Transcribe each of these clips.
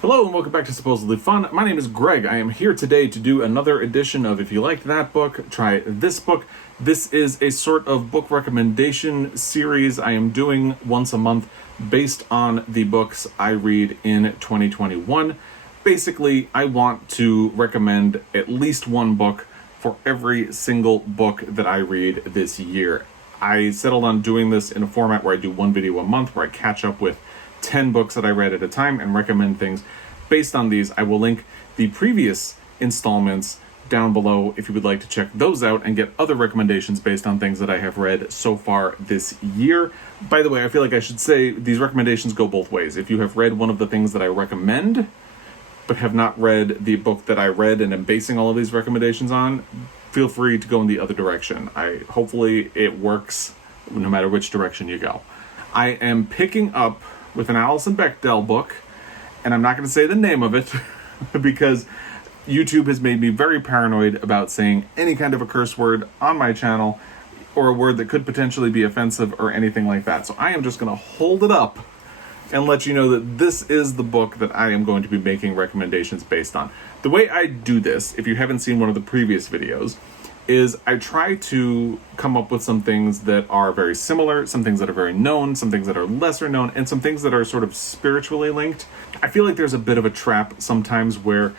Hello and welcome back to Supposedly Fun. My name is Greg. I am here today to do another edition of If You Liked That Book, Try This Book. This is a sort of book recommendation series I am doing once a month based on the books I read in 2021. Basically, I want to recommend at least one book for every single book that I read this year. I settled on doing this in a format where I do one video a month, where I catch up with 10 books that I read at a time and recommend things based on these. I will link the previous installments down below if you would like to check those out and get other recommendations based on things that I have read so far this year. By the way, I feel like I should say these recommendations go both ways. If you have read one of the things that I recommend, but have not read the book that I read and am basing all of these recommendations on, feel free to go in the other direction. Hopefully it works no matter which direction you go. I am picking up with an Alison Bechdel book, and I'm not going to say the name of it because YouTube has made me very paranoid about saying any kind of a curse word on my channel or a word that could potentially be offensive or anything like that. So I am just going to hold it up and let you know that this is the book that I am going to be making recommendations based on. The way I do this, if you haven't seen one of the previous videos, is I try to come up with some things that are very similar, some things that are very known, some things that are lesser known, and some things that are sort of spiritually linked. I feel like there's a bit of a trap sometimes where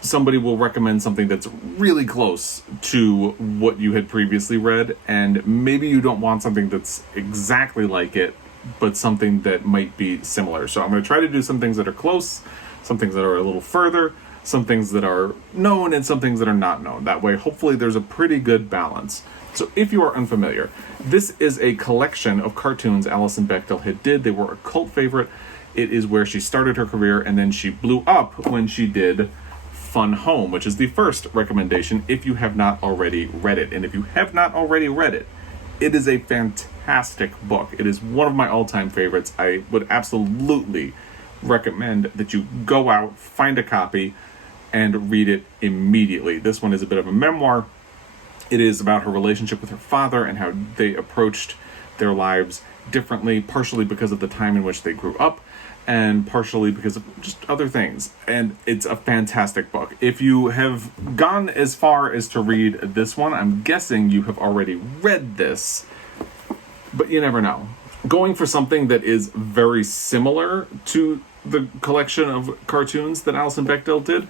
somebody will recommend something that's really close to what you had previously read, and maybe you don't want something that's exactly like it, but something that might be similar. So I'm going to try to do some things that are close, some things that are a little further, some things that are known, and some things that are not known. That way, hopefully, there's a pretty good balance. So if you are unfamiliar, this is a collection of cartoons Alison Bechdel did. They were a cult favorite. It is where she started her career, and then she blew up when she did Fun Home, which is the first recommendation if you have not already read it. And if you have not already read it, it is a fantastic book. It is one of my all-time favorites. I would absolutely recommend that you go out, find a copy, and read it immediately. This one is a bit of a memoir. It is about her relationship with her father and how they approached their lives differently, partially because of the time in which they grew up, and partially because of just other things. And it's a fantastic book. If you have gone as far as to read this one, I'm guessing you have already read this, but you never know. Going for something that is very similar to the collection of cartoons that Alison Bechdel did,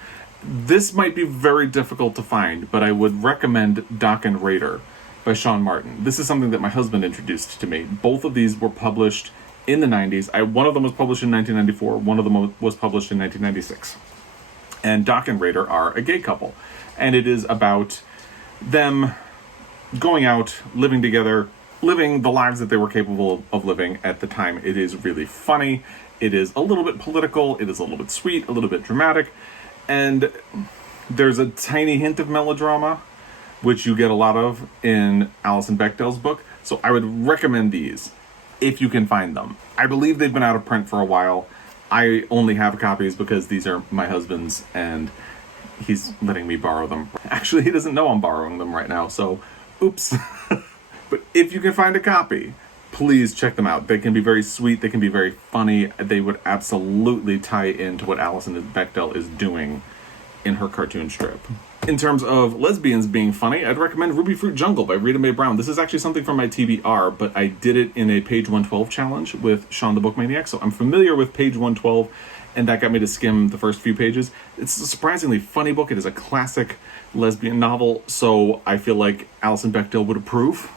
this might be very difficult to find, but I would recommend Doc and Raider by Sean Martin. This is something that my husband introduced to me. Both of these were published in the 90s. One of them was published in 1994. One of them was published in 1996. And Doc and Raider are a gay couple. And it is about them going out, living together, living the lives that they were capable of living at the time. It is really funny. It is a little bit political. It is a little bit sweet, a little bit dramatic. And there's a tiny hint of melodrama, which you get a lot of in Alison Bechdel's book. So I would recommend these if you can find them. I believe they've been out of print for a while. I only have copies because these are my husband's and he's letting me borrow them. Actually, he doesn't know I'm borrowing them right now, so oops. But if you can find a copy, please check them out. They can be very sweet. They can be very funny. They would absolutely tie into what Alison Bechdel is doing in her cartoon strip. In terms of lesbians being funny, I'd recommend Rubyfruit Jungle by Rita Mae Brown. This is actually something from my TBR, but I did it in a page 112 challenge with Sean the Book Maniac, so I'm familiar with page 112, and that got me to skim the first few pages. It's a surprisingly funny book. It is a classic lesbian novel, so I feel like Alison Bechdel would approve,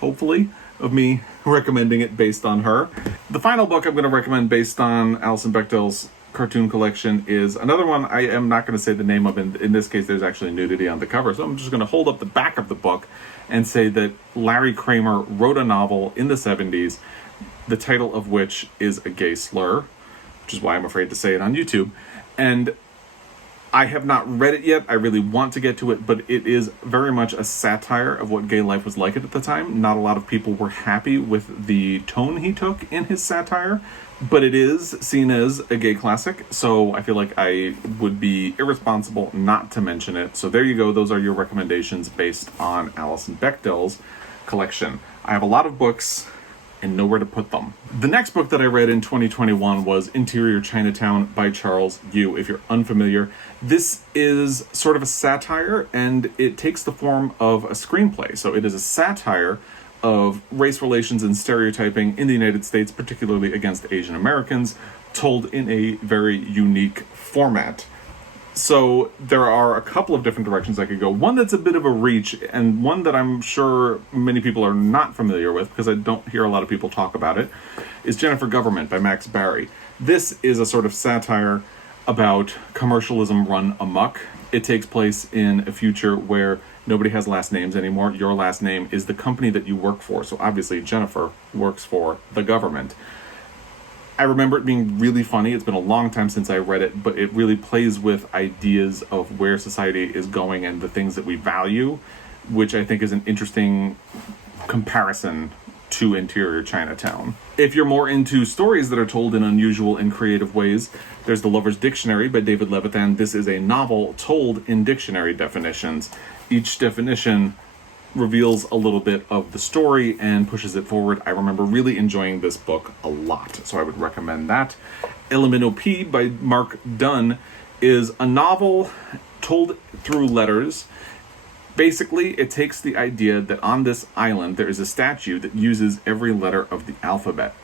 hopefully, of me recommending it based on her. The final book I'm going to recommend based on Alison Bechdel's cartoon collection is another one I am not going to say the name of. In this case, there's actually nudity on the cover, so I'm just going to hold up the back of the book and say that Larry Kramer wrote a novel in the 70s, the title of which is a gay slur, which is why I'm afraid to say it on YouTube. And I have not read it yet. I really want to get to it, but it is very much a satire of what gay life was like at the time. Not a lot of people were happy with the tone he took in his satire, but it is seen as a gay classic, so I feel like I would be irresponsible not to mention it. So there you go. Those are your recommendations based on Alison Bechdel's collection. I have a lot of books and nowhere to put them. The next book that I read in 2021 was Interior Chinatown by Charles Yu. If you're unfamiliar, this is sort of a satire, and it takes the form of a screenplay. So it is a satire of race relations and stereotyping in the United States, particularly against Asian Americans, told in a very unique format. So there are a couple of different directions I could go. One that's a bit of a reach, and one that I'm sure many people are not familiar with, because I don't hear a lot of people talk about it, is Jennifer Government by Max Barry. This is a sort of satire about commercialism run amok. It takes place in a future where nobody has last names anymore. Your last name is the company that you work for. So obviously Jennifer works for the government. I remember it being really funny. It's been a long time since I read it, but it really plays with ideas of where society is going and the things that we value, which I think is an interesting comparison to Interior Chinatown. If you're more into stories that are told in unusual and creative ways, there's The Lover's Dictionary by David Levithan. This is a novel told in dictionary definitions. Each definition reveals a little bit of the story and pushes it forward. I remember really enjoying this book a lot, so I would recommend that. Elemento P by Mark Dunn is a novel told through letters. Basically, it takes the idea that on this island there is a statue that uses every letter of the alphabet,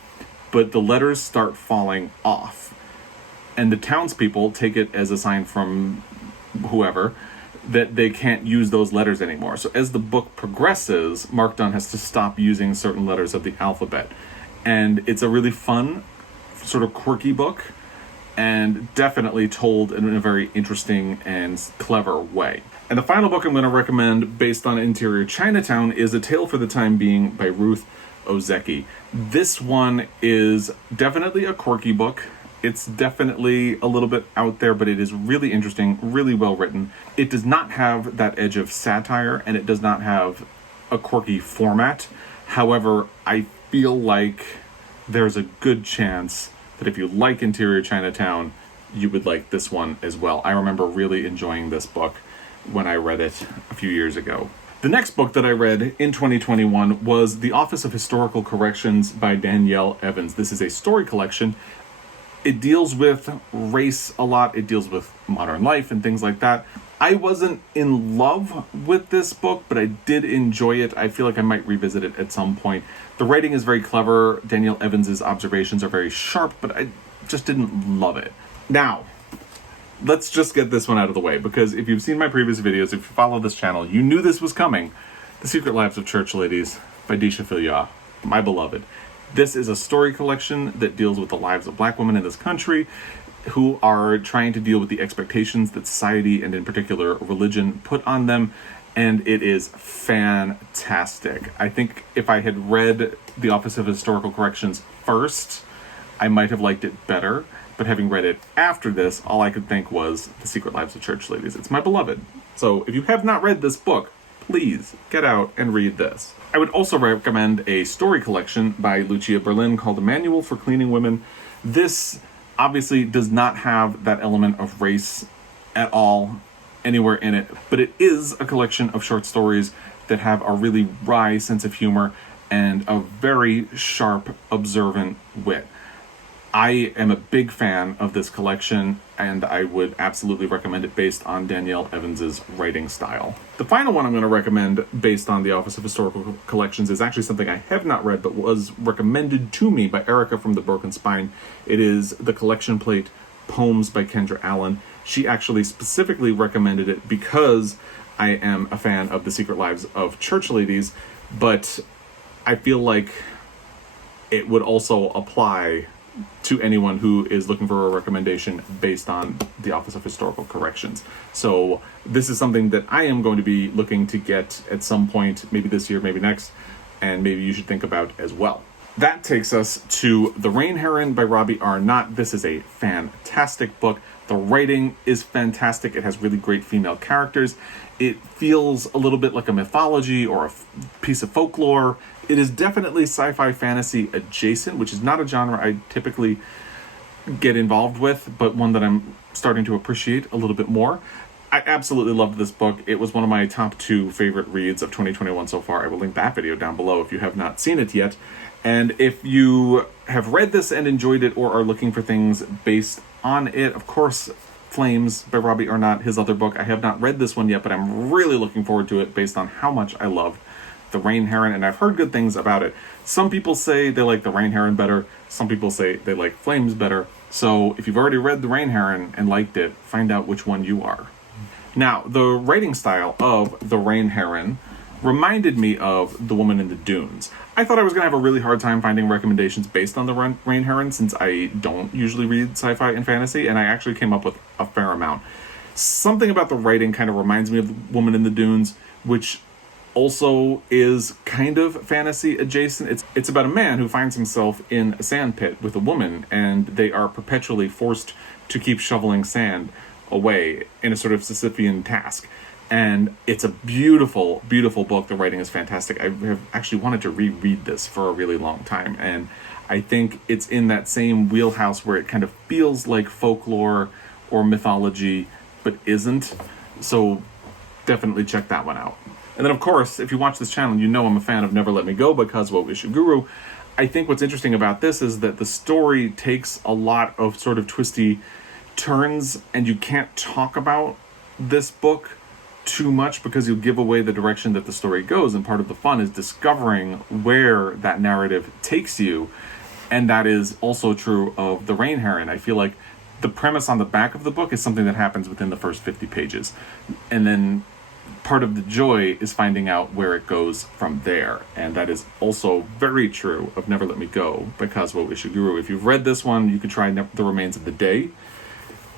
but the letters start falling off, and the townspeople take it as a sign from whoever that they can't use those letters anymore. So as the book progresses, Mark Dunn has to stop using certain letters of the alphabet. And it's a really fun, sort of quirky book, and definitely told in a very interesting and clever way. And the final book I'm going to recommend based on Interior Chinatown is A Tale for the Time Being by Ruth Ozeki. This one is definitely a quirky book. It's definitely a little bit out there, but it is really interesting, really well written. It does not have that edge of satire, and it does not have a quirky format. However, I feel like there's a good chance that if you like Interior Chinatown, you would like this one as well. I remember really enjoying this book when I read it a few years ago. The next book that I read in 2021 was The Office of Historical Corrections by Danielle Evans. This is a story collection. It deals with race a lot. It deals with modern life and things like that. I wasn't in love with this book, but I did enjoy it. I feel like I might revisit it at some point. The writing is very clever. Danielle Evans's observations are very sharp, but I just didn't love it. Now, let's just get this one out of the way, because if you've seen my previous videos, if you follow this channel, you knew this was coming. The Secret Lives of Church Ladies by Deesha Philyaw, my beloved. This is a story collection that deals with the lives of Black women in this country who are trying to deal with the expectations that society, and in particular religion, put on them, and it is fantastic. I think if I had read The Office of Historical Corrections first, I might have liked it better, but having read it after this, all I could think was The Secret Lives of Church Ladies. It's my beloved. So if you have not read this book, please get out and read this. I would also recommend a story collection by Lucia Berlin called A Manual for Cleaning Women. This obviously does not have that element of race at all anywhere in it, but it is a collection of short stories that have a really wry sense of humor and a very sharp, observant wit. I am a big fan of this collection, and I would absolutely recommend it based on Danielle Evans's writing style. The final one I'm going to recommend based on the Office of Historical Collections is actually something I have not read, but was recommended to me by Erica from The Broken Spine. It is the collection plate Poems by Kendra Allen. She actually specifically recommended it because I am a fan of The Secret Lives of Church Ladies, but I feel like it would also apply to anyone who is looking for a recommendation based on the Office of Historical Corrections. So this is something that I am going to be looking to get at some point, maybe this year, maybe next, and maybe you should think about as well. That takes us to The Rain Heron by Robbie Arnott. This is a fantastic book. The writing is fantastic. It has really great female characters. It feels a little bit like a mythology or a piece of folklore. It is definitely sci-fi fantasy adjacent, which is not a genre I typically get involved with, but one that I'm starting to appreciate a little bit more. I absolutely loved this book. It was one of my top 2 favorite reads of 2021 so far. I will link that video down below if you have not seen it yet. And if you have read this and enjoyed it or are looking for things based on it, of course, Flames by Robbie Arnott, his other book. I have not read this one yet, but I'm really looking forward to it based on how much I loved The Rain Heron, and I've heard good things about it. Some people say they like The Rain Heron better. Some people say they like Flames better. So if you've already read The Rain Heron and liked it, find out which one you are. Now, the writing style of The Rain Heron reminded me of The Woman in the Dunes. I thought I was going to have a really hard time finding recommendations based on The Rain Heron, since I don't usually read sci-fi and fantasy, and I actually came up with a fair amount. Something about the writing kind of reminds me of The Woman in the Dunes, which also is kind of fantasy adjacent. It's about a man who finds himself in a sand pit with a woman, and they are perpetually forced to keep shoveling sand away in a sort of Sisyphean task. And it's a beautiful, beautiful book. The writing is fantastic. I have actually wanted to reread this for a really long time, and I think it's in that same wheelhouse where it kind of feels like folklore or mythology, but isn't. So definitely check that one out. And then, of course, if you watch this channel, you know I'm a fan of Never Let Me Go by Kazuo Ishiguro. I think what's interesting about this is that the story takes a lot of sort of twisty turns, and you can't talk about this book too much because you'll give away the direction that the story goes, and part of the fun is discovering where that narrative takes you. And that is also true of The Rain Heron. I feel like the premise on the back of the book is something that happens within the first 50 pages, and then part of the joy is finding out where it goes from there. And that is also very true of Never Let Me Go by Kazuo Ishiguro. If you've read this one, you could try The Remains of the Day,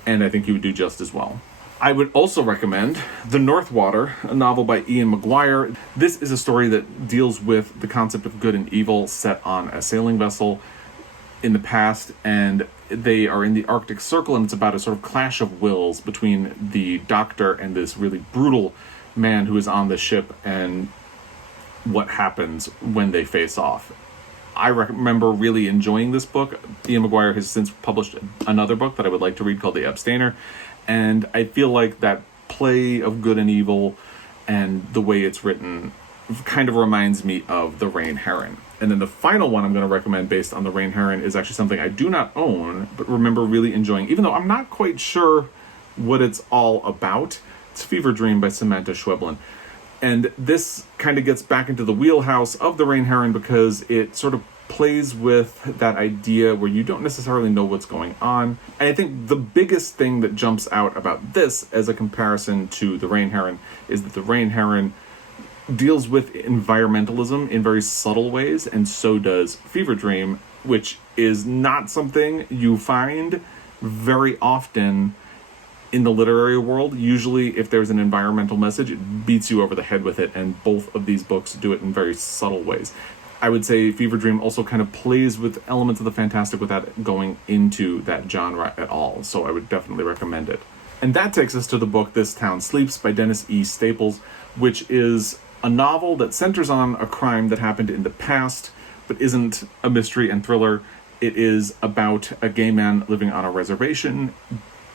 and I think you would do just as well. I would also recommend The North Water, a novel by Ian McGuire. This is a story that deals with the concept of good and evil set on a sailing vessel in the past, and they are in the Arctic Circle, and it's about a sort of clash of wills between the doctor and this really brutal man who is on the ship, and what happens when they face off. I remember really enjoying this book. Ian McGuire has since published another book that I would like to read called The Abstainer, and I feel like that play of good and evil and the way it's written kind of reminds me of The Rain Heron. And then the final one I'm going to recommend based on The Rain Heron is actually something I do not own, but remember really enjoying, even though I'm not quite sure what it's all about. It's Fever Dream by Samantha Schweblin. And this kind of gets back into the wheelhouse of The Rain Heron because it sort of plays with that idea where you don't necessarily know what's going on. And I think the biggest thing that jumps out about this as a comparison to The Rain Heron is that The Rain Heron deals with environmentalism in very subtle ways, and so does Fever Dream, which is not something you find very often in the literary world. Usually, if there's an environmental message, it beats you over the head with it, and both of these books do it in very subtle ways. I would say Fever Dream also kind of plays with elements of the fantastic without going into that genre at all, so I would definitely recommend it. And that takes us to the book This Town Sleeps by Dennis E. Staples, which is a novel that centers on a crime that happened in the past, but isn't a mystery and thriller. It is about a gay man living on a reservation,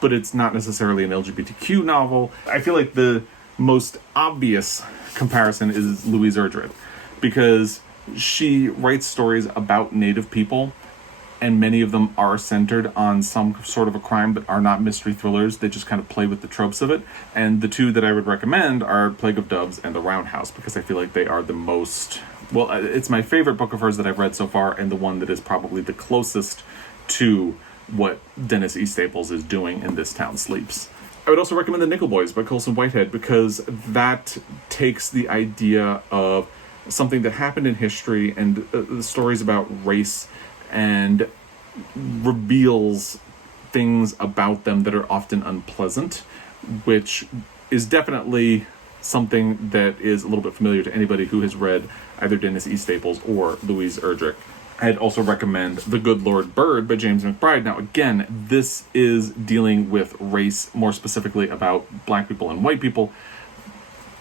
but it's not necessarily an LGBTQ novel. I feel like the most obvious comparison is Louise Erdrich, because she writes stories about Native people, and many of them are centered on some sort of a crime, but are not mystery thrillers. They just kind of play with the tropes of it. And the two that I would recommend are Plague of Doves and The Roundhouse, because I feel like they are the most... Well, it's my favorite book of hers that I've read so far, and the one that is probably the closest to what Dennis E. Staples is doing in This Town Sleeps. I would also recommend The Nickel Boys by Colson Whitehead, because that takes the idea of something that happened in history and the stories about race, and reveals things about them that are often unpleasant, which is definitely something that is a little bit familiar to anybody who has read either Dennis E. Staples or Louise Erdrich. I'd also recommend The Good Lord Bird by James McBride. Now, again, this is dealing with race, more specifically about black people and white people,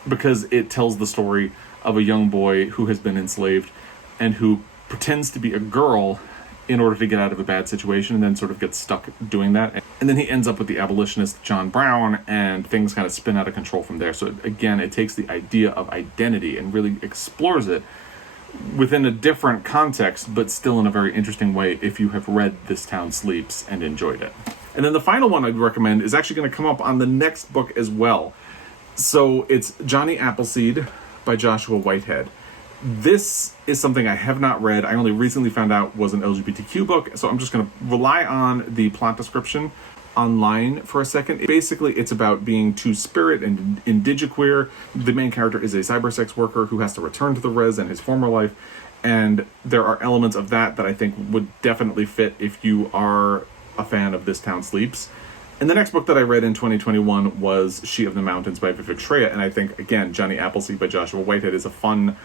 because it tells the story of a young boy who has been enslaved and who pretends to be a girl in order to get out of a bad situation, and then sort of gets stuck doing that. And then he ends up with the abolitionist John Brown, and things kind of spin out of control from there. So again, it takes the idea of identity and really explores it within a different context, but still in a very interesting way if you have read This Town Sleeps and enjoyed it. And then the final one I'd recommend is actually going to come up on the next book as well. So it's Johnny Appleseed by Joshua Whitehead. This is something I have not read. I only recently found out was an LGBTQ book, so I'm just going to rely on the plot description online for a second. Basically, it's about being two-spirit and indigiqueer. The main character is a cybersex worker who has to return to the res and his former life, and there are elements of that I think would definitely fit if you are a fan of This Town Sleeps. And the next book that I read in 2021 was She of the Mountains by Vivek Shraya, and I think, again, Johnny Appleseed by Joshua Whitehead is a fun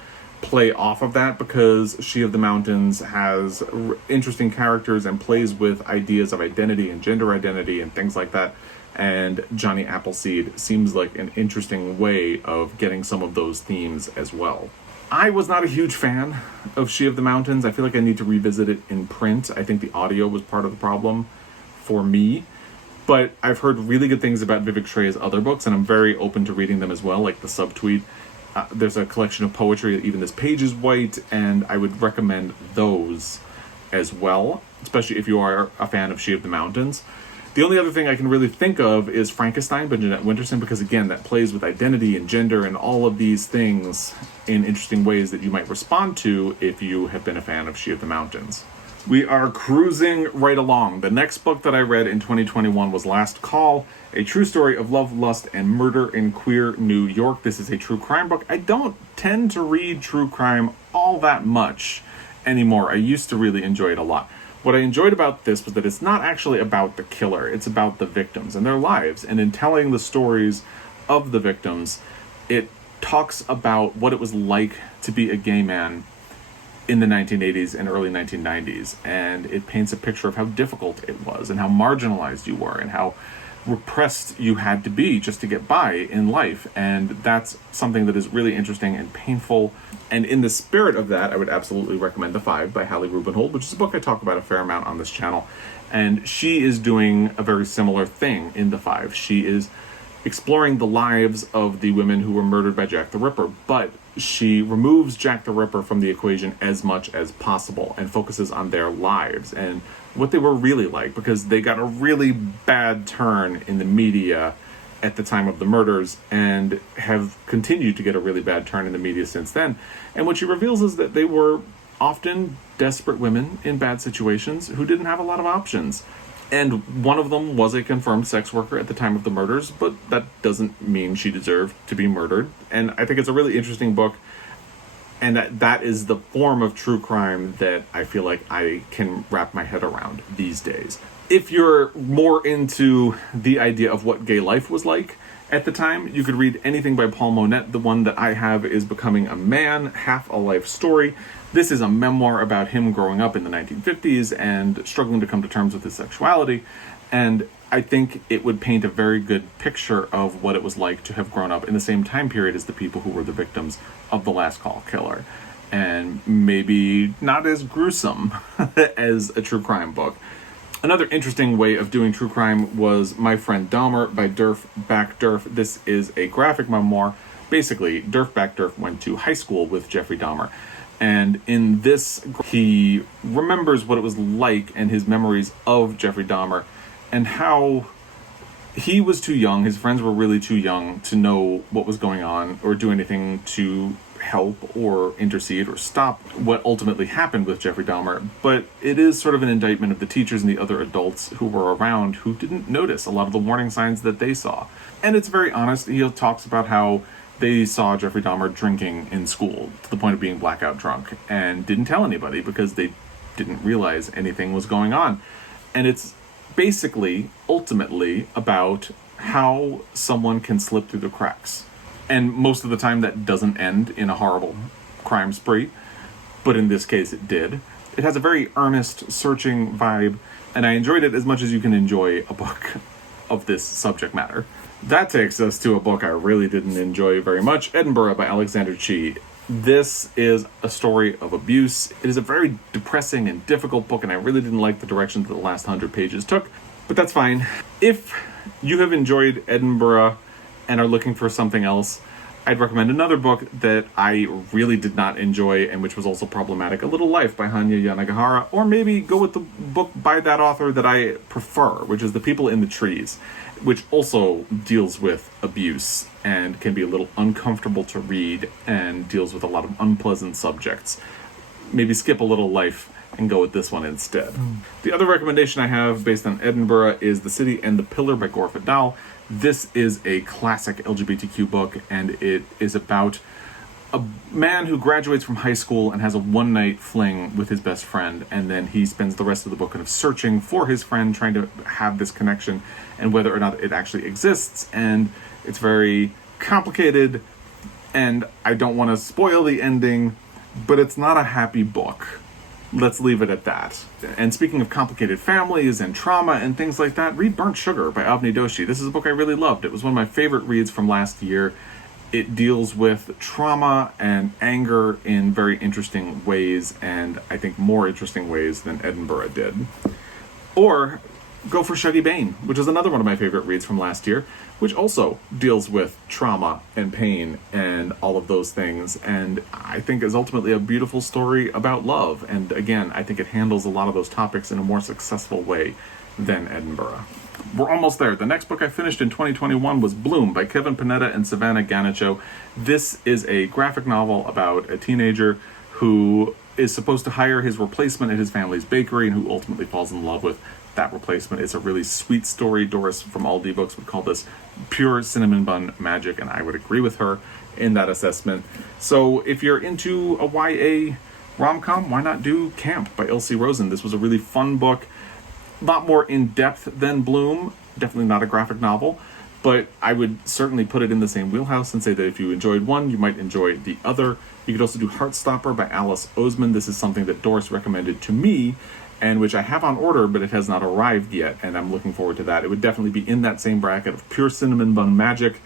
play off of that, because She of the Mountains has interesting characters and plays with ideas of identity and gender identity and things like that, and Johnny Appleseed seems like an interesting way of getting some of those themes as well. I was not a huge fan of She of the Mountains. I feel like I need to revisit it in print. I think the audio was part of the problem for me, but I've heard really good things about Vivek Shraya's other books, and I'm very open to reading them as well, like The Subtweet. There's a collection of poetry, Even This Page is White, and I would recommend those as well, especially if you are a fan of She of the Mountains. The only other thing I can really think of is Frankenstein by Jeanette Winterson, because again, that plays with identity and gender and all of these things in interesting ways that you might respond to if you have been a fan of She of the Mountains. We are cruising right along. The next book that I read in 2021 was Last Call, a true story of love, lust, and murder in queer New York. This is a true crime book. I don't tend to read true crime all that much anymore. I used to really enjoy it a lot. What I enjoyed about this was that it's not actually about the killer. It's about the victims and their lives. And in telling the stories of the victims, it talks about what it was like to be a gay man in the 1980s and early 1990s, and it paints a picture of how difficult it was and how marginalized you were and how repressed you had to be just to get by in life. And that's something that is really interesting and painful, and in the spirit of that, I would absolutely recommend The Five by Hallie Rubenhold, which is a book I talk about a fair amount on this channel, and she is doing a very similar thing in The Five. She is exploring the lives of the women who were murdered by Jack the Ripper, but she removes Jack the Ripper from the equation as much as possible and focuses on their lives and what they were really like, because they got a really bad turn in the media at the time of the murders and have continued to get a really bad turn in the media since then. And what she reveals is that they were often desperate women in bad situations who didn't have a lot of options. And one of them was a confirmed sex worker at the time of the murders, but that doesn't mean she deserved to be murdered. And I think it's a really interesting book, and that is the form of true crime that I feel like I can wrap my head around these days. If you're more into the idea of what gay life was like at the time, you could read anything by Paul Monette. The one that I have is Becoming a Man, Half a Life Story. This is a memoir about him growing up in the 1950s and struggling to come to terms with his sexuality. And I think it would paint a very good picture of what it was like to have grown up in the same time period as the people who were the victims of the Last Call killer. And maybe not as gruesome as a true crime book. Another interesting way of doing true crime was My Friend Dahmer by Durf Back Durf. This is a graphic memoir. Basically, Durf Back Durf went to high school with Jeffrey Dahmer. And in this, he remembers what it was like and his memories of Jeffrey Dahmer and how he was too young, his friends were really too young to know what was going on or do anything to help or intercede or stop what ultimately happened with Jeffrey Dahmer. But it is sort of an indictment of the teachers and the other adults who were around who didn't notice a lot of the warning signs that they saw. And it's very honest. He talks about how they saw Jeffrey Dahmer drinking in school to the point of being blackout drunk and didn't tell anybody because they didn't realize anything was going on. And it's basically, ultimately, about how someone can slip through the cracks. And most of the time that doesn't end in a horrible crime spree, but in this case it did. It has a very earnest, searching vibe, and I enjoyed it as much as you can enjoy a book of this subject matter. That takes us to a book I really didn't enjoy very much, Edinburgh by Alexander Chee. This is a story of abuse. It is a very depressing and difficult book, and I really didn't like the direction that the last 100 pages took, but that's fine. If you have enjoyed Edinburgh and are looking for something else, I'd recommend another book that I really did not enjoy and which was also problematic, A Little Life by Hanya Yanagihara, or maybe go with the book by that author that I prefer, which is The People in the Trees, which also deals with abuse and can be a little uncomfortable to read and deals with a lot of unpleasant subjects. Maybe skip A Little Life and go with this one instead. The other recommendation I have based on Edinburgh is The City and the Pillar by Gore Vidal. This is a classic LGBTQ book, and it is about a man who graduates from high school and has a one-night fling with his best friend, and then he spends the rest of the book kind of searching for his friend, trying to have this connection, and whether or not it actually exists, and it's very complicated, and I don't want to spoil the ending, but it's not a happy book. Let's leave it at that. And speaking of complicated families and trauma and things like that, read Burnt Sugar by Avni Doshi. This is a book I really loved. It was one of my favorite reads from last year. It deals with trauma and anger in very interesting ways, and I think more interesting ways than Edinburgh did. Or go for Shuggy Bane, which is another one of my favorite reads from last year, which also deals with trauma and pain and all of those things, and I think is ultimately a beautiful story about love. And again, I think it handles a lot of those topics in a more successful way than Edinburgh. We're almost there. The next book I finished in 2021 was Bloom by Kevin Panetta and Savannah Ganicho. This is a graphic novel about a teenager who is supposed to hire his replacement at his family's bakery and who ultimately falls in love with that replacement. It's a really sweet story. Doris from Aldi Books would call this pure cinnamon bun magic, and I would agree with her in that assessment. So if you're into a YA rom-com, why not do Camp by Elsie Rosen? This was a really fun book, a lot more in-depth than Bloom, definitely not a graphic novel, but I would certainly put it in the same wheelhouse and say that if you enjoyed one, you might enjoy the other. You could also do Heartstopper by Alice Oseman. This is something that Doris recommended to me, and which I have on order, but it has not arrived yet, and I'm looking forward to that. It would definitely be in that same bracket of pure cinnamon bun magic,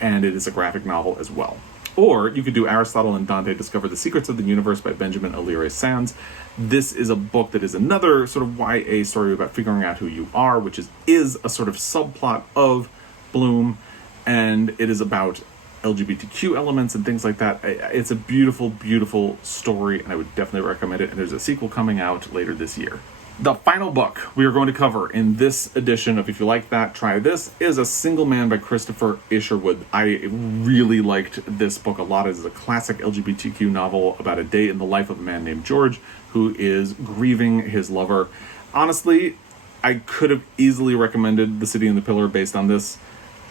and it is a graphic novel as well. Or you could do Aristotle and Dante Discover the Secrets of the Universe by Benjamin Alire Sands. This is a book that is another sort of YA story about figuring out who you are, which is a sort of subplot of Bloom, and it is about LGBTQ elements and things like that. It's a beautiful, beautiful story, and I would definitely recommend it, and there's a sequel coming out later this year. The final book we are going to cover in this edition of If You Like That, Try This is A Single Man by Christopher Isherwood. I really liked this book a lot. It is a classic LGBTQ novel about a day in the life of a man named George who is grieving his lover. Honestly, I could have easily recommended The City and the Pillar based on this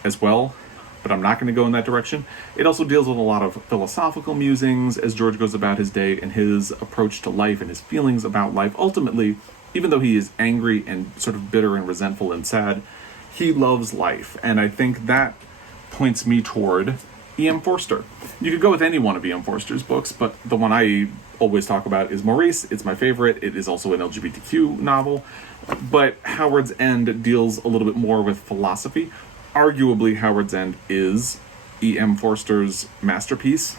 as well, but I'm not going to go in that direction. It also deals with a lot of philosophical musings as George goes about his day and his approach to life and his feelings about life. Ultimately, even though he is angry and sort of bitter and resentful and sad, he loves life. And I think that points me toward E.M. Forster. You could go with any one of E.M. Forster's books, but the one I always talk about is Maurice. It's my favorite. It is also an LGBTQ novel, but Howard's End deals a little bit more with philosophy. Arguably, Howard's End is E.M. Forster's masterpiece.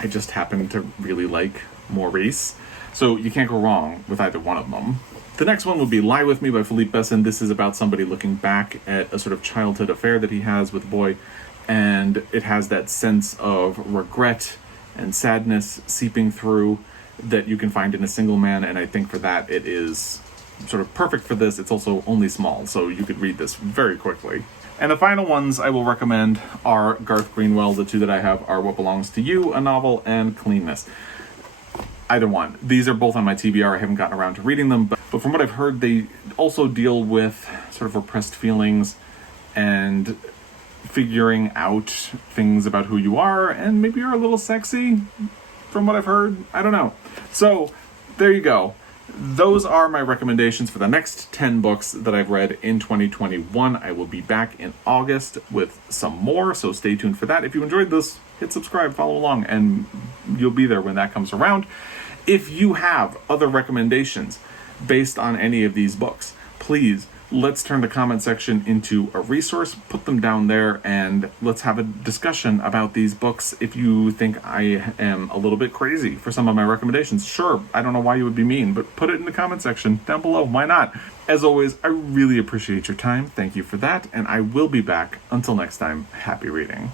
I just happen to really like Maurice, so you can't go wrong with either one of them. The next one would be Lie With Me by Philippe Besson. This is about somebody looking back at a sort of childhood affair that he has with a boy, and it has that sense of regret and sadness seeping through that you can find in a single man, and I think for that it is sort of perfect for this. It's also only small, so you could read this very quickly. And the final ones I will recommend are Garth Greenwell. The two that I have are What Belongs to You, a novel, and Cleanness. Either one. These are both on my TBR. I haven't gotten around to reading them, but from what I've heard, they also deal with sort of repressed feelings and figuring out things about who you are, and maybe you're a little sexy, from what I've heard. I don't know. So, there you go. Those are my recommendations for the next 10 books that I've read in 2021. I will be back in August with some more, so stay tuned for that. If you enjoyed this, hit subscribe, follow along, and you'll be there when that comes around. If you have other recommendations based on any of these books, please, let's turn the comment section into a resource, put them down there, and let's have a discussion about these books. If you think I am a little bit crazy for some of my recommendations, sure, I don't know why you would be mean, but put it in the comment section down below. Why not? As always, I really appreciate your time. Thank you for that, and I will be back. Until next time, happy reading.